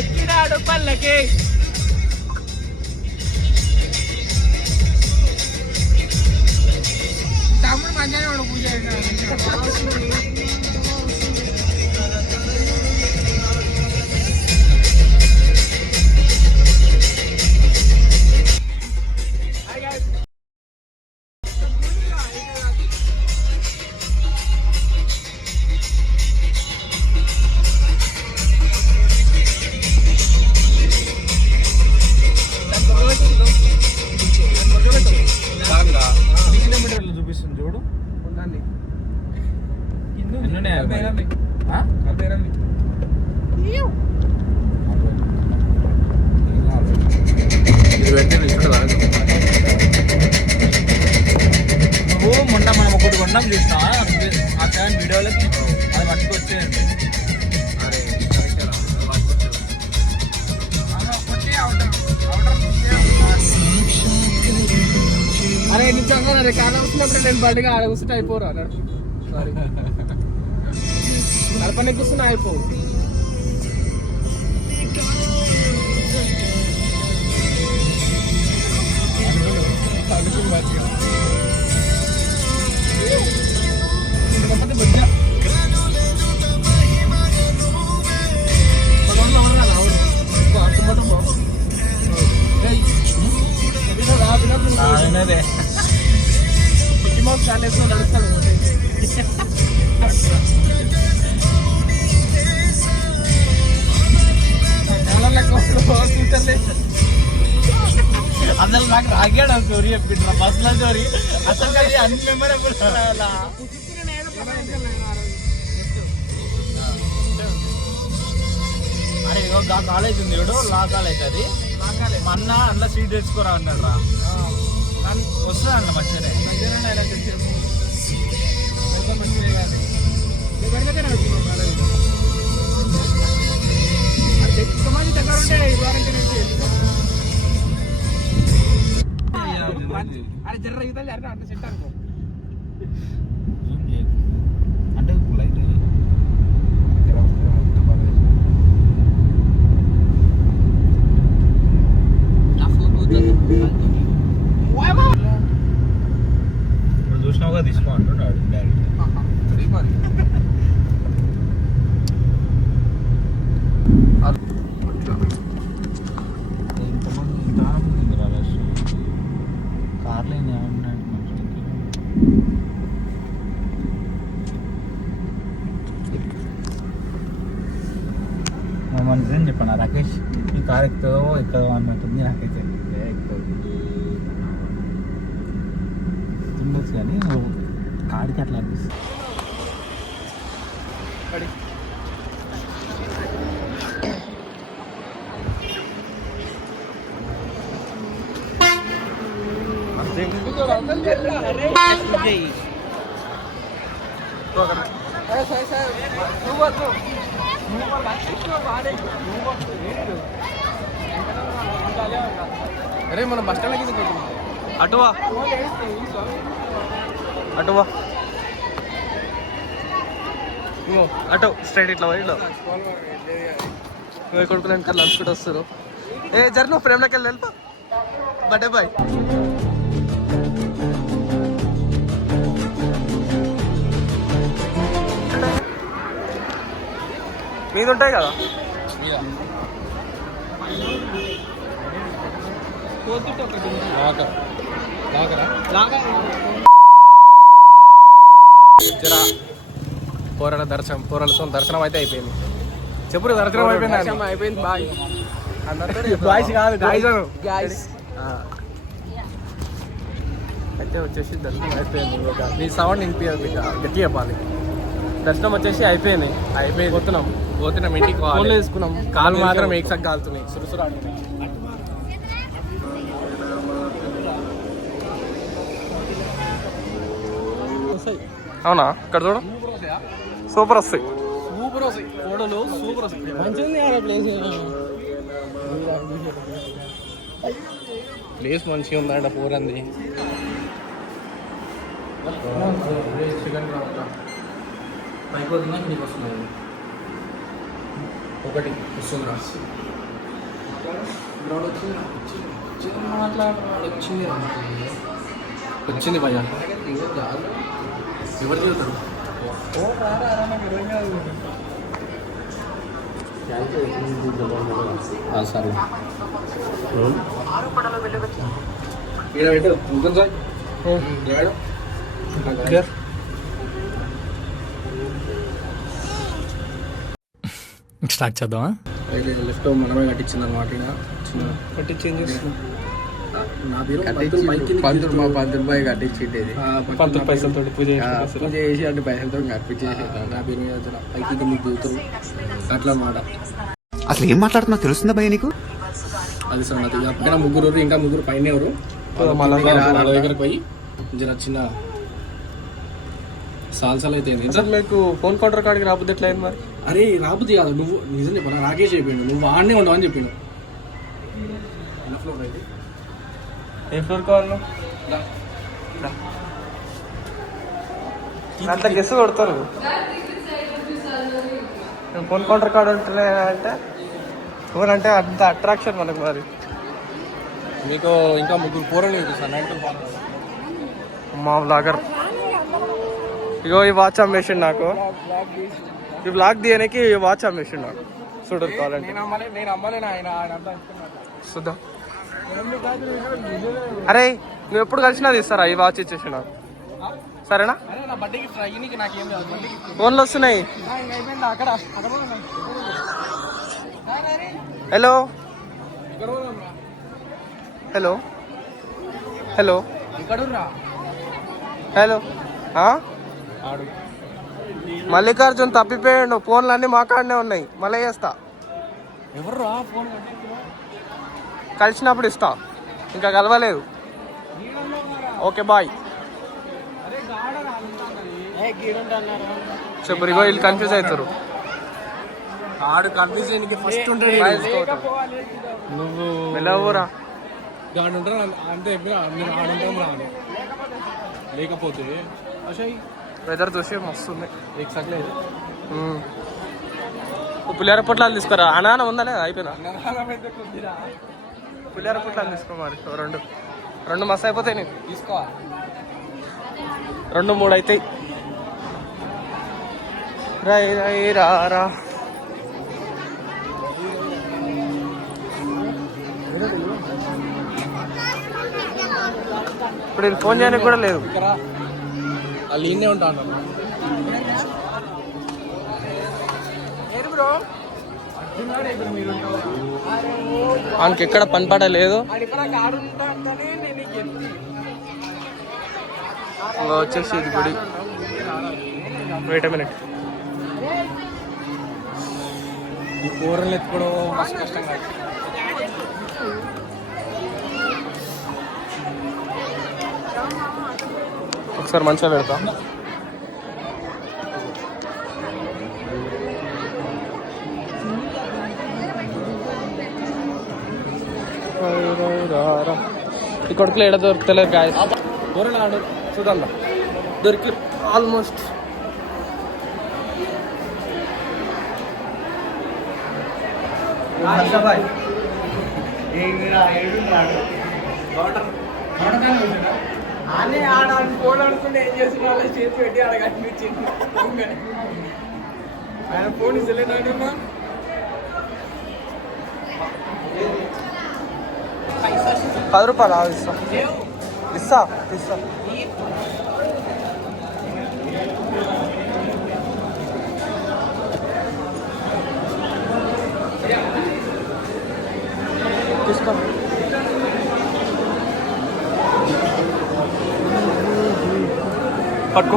ఎక్కినాడు పల్లకి తమ్ముడు మంచిగా పూజ చూపిస్తుంది చూడు నువ్వు మొన్న మనం ఒకటి కొన్నాం చూసినా ఆ టైం వీడియోలకి అది పట్టుకొచ్చేయండి. అరే నిజంగా అరే కాలం వస్తున్నప్పుడు నేను బండిగా ఆడ కూర్చుంటే అయిపోరు అన్నాడు. సారీ నడపని కూర్చున్నా అయిపోవు. నడుస్తాడు అసలు నాకు రాగాడు స్టోరీ చెప్పిండ్రా బస్లో స్టోరీ అసలు అది అన్ని మెమరబుల్. అరే ఆ కాలేజ్ ఉంది చూడు లా కాలేజ్ అది మా అన్న అందులో సీట్ తెచ్చుకోరా అన్నాడు రా వస్తుంది అన్న మంచిగానే అరే జర్ర యుద్ధాలు జరిగిన అంటే సెట్ అనుకో అంటే లైట్ చూసినావుగా తీసుకో అంటున్నాడు డైరెక్ట్. కార్లో ఏమన్నా మనసేం చెప్పాను రాకేష్ ఈ కార్ ఎక్కుతుందో ఎక్కదో అన్నట్టుంది నాకైతే. ఉండొచ్చు కానీ నువ్వు కాడికి అట్లా అనిపిస్తుంది. అరే మనం బస్ స్టాండ్ అటువా అటువా అటు స్ట్రైట్ ఇట్లా ఇట్లా కొడుకులు వెనకాల నడుచుకుంటూ వస్తారు. ఏ జర నువ్వు ఫ్రేమ్లోకి వెళ్ళి వెళ్ళిపో బర్త్డే బాయ్. మీది ఉంటాయి కదా పోరాల దర్శనం పోరాలతో దర్శనం అయితే అయిపోయింది. చెప్పుడు దర్శనం అయిపోయింది అయిపోయింది బాయ్ బాయ్స్ కాదు గాయ్స్ అయితే వచ్చేసి దర్శనం అయిపోయింది. మీ సౌండ్ వినిపించాలి గట్టి చెప్పాలి. దర్శనం వచ్చేసి అయిపోయింది పోతున్నాం ఇంటికి ఫోన్లో తీసుకున్నాం. కాలు మాత్రం ఏకసారి కాలుతున్నాయి, సురుసురు ఆడుతున్నాయి. అవునా? ఇక్కడ చూడు, సూపర్ వస్తాయి ఫోటోలు, సూపర్ వస్తాయి. ప్లేస్ మంచిగా ఉందంట. పూరంది అయిపోతుందా? నీకు వస్తుంది ఒకటి వస్తుందా? వచ్చింది భయ్యా. ఎవరు చదువుతారు? సరే స్టార్ట్ చేద్దామా? లిఫ్ట్ మనమే కట్టించింది అనమాట. కట్టించేంజ్ నా పేరు ₹10 కట్టించేది. 10 పైసలతో పూజ చేసి అంటే పైసలతో కట్టించేసి నా పేరు మీద పైకి మీకు దిగుతారు అట్లా మాట. అసలు ఏం మాట్లాడుతున్నా తెలుస్తుందా భయ నీకు? అది సార్ నాది. పక్కన ముగ్గురు, ఇంకా ముగ్గురు పైన ఎవరు దగ్గర పోయి జర చిన్న సాల్సాలు అయితే మీకు ఫోన్ కౌంటర్ కాడికి రాబుద్ది ఎట్లయింది మరి? అరే రాబుద్ది కాదు, నువ్వు నిజం చెప్పాను. రాకేష్ చెప్పిండు నువ్వు ఆడనే ఉండవు అని చెప్పిండు. ఏ ఫ్లోర్ కావాలి? అంత గెస్ కొడతారు. ఫోన్ కౌంటర్ కార్డు ఉంటున్నా అంటే ఫోన్ అంటే అంత అట్రాక్షన్ మనకు. మరి మీకు ఇంకా ముగ్గురు కూరలు చూపిస్తాను. మా బ్లాగర్ ఇగో ఈ వాచ్ అమ్మేసిండు నాకు. ఈ బ్లాగ్ తీయడానికి ఈ వాచ్ అమ్మేసిండు నాకు. చూడరు కావాలంటే. చూద్దాం. అరే నువ్వు ఎప్పుడు కలిసినా తీస్తారా ఈ వాచ్ ఇచ్చేసి నాకు? సరేనా? ఫోన్లు వస్తున్నాయి. Hello hello hello hello Mallikarjun తప్పిపోయాడు. ఫోన్లు అన్నీ మా కాడనే ఉన్నాయి. మళ్ళీ చేస్తా. ఎవరు ఫోన్ కలిసినప్పుడు ఇస్తా, ఇంకా కలవలేదు. Okay bye. చెప్పు. ఇగో వీళ్ళు కన్ఫ్యూజ్ అవుతారు. ఆడు కన్ఫ్యూజ్ అయ్యి ఫస్ట్ ఉంటాడు. నువ్వు వెళ్ళవురా అంటే రాను. లేకపోతే వెదర్ చూసి మస్తుంది. ఎక్సట్లేదు. పులిహార పొట్లాలు తీసుకురా. అనాన ఉందా లేదా? అయిపోయినా పులిహార పొట్లాలు తీసుకో. మరి రెండు మస్తు అయిపోతాయి. నేను తీసుకోవాలి. 2-3 అవుతాయి. రా ఇప్పుడు ఇది ఫోన్ చేయడానికి కూడా లేదు. వాళ్ళు ఈయనే ఉంటా అంటారు. ఆయనకి ఎక్కడ పని పాట లేదు. వచ్చేసి ఇది గుడి. Wait a minute. ఈ కూరలు ఎత్తుకోవడం మస్తు కష్టం కాదు. ఒకసారి మంచిగా పెడతా. ఈ కొడుకులు ఎడ దొరుకుతలేదు గాయ. కూరలు ఆడు చూద్దా దొరికి ఆల్మోస్ట్. అనే ఆడాలి ఫోన్ అనుకుంటే ఏం చేసిన వాళ్ళ చేతి పెట్టి ఆడ కనిపించింది. ఆయన ఫోన్ ఇస్తలేనా? ₹10 ఇస్తా. తీసుకో. పట్టుకో.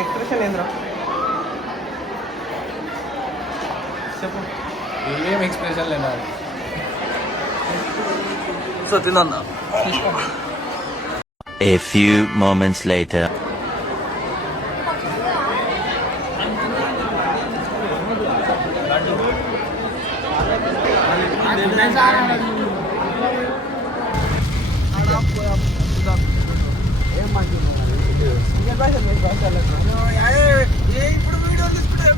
ఎక్స్ప్రెషన్ ఏంద్రా చెప్పు. ఏం ఎక్స్ప్రెషన్ లేదా so తిందా A few moments later. ఇప్పుడు వీడియోలు తీసుకుంటే